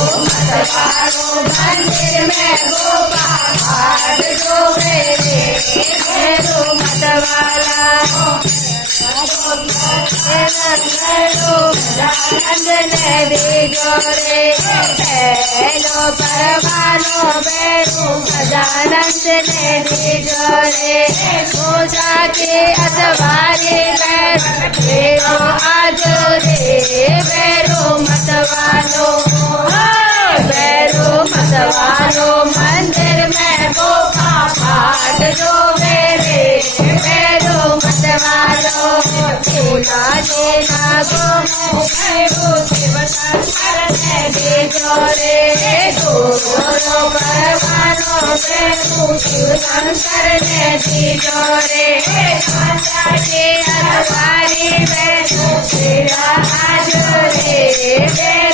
मतवालो मंदिर में गोपाल हाथ जोड़े रे भैरो मतवाला नंद ने दीजो रे पहलो परवानो भैरो गजानंद ने दीजो रे पूजा के अतवारे भैरो आजो रे भैरो मतवालो भैरो मतवालो मंदिर में गोपाल हाथ जोड़े रे भैरो मतवालो फूला देना गो भैरो शिव शंकर ने दीजो रे दोनों परवानो भैरो शिव शंकर ने दीजो रे माता के अरवारी भैरो तेरा आज रे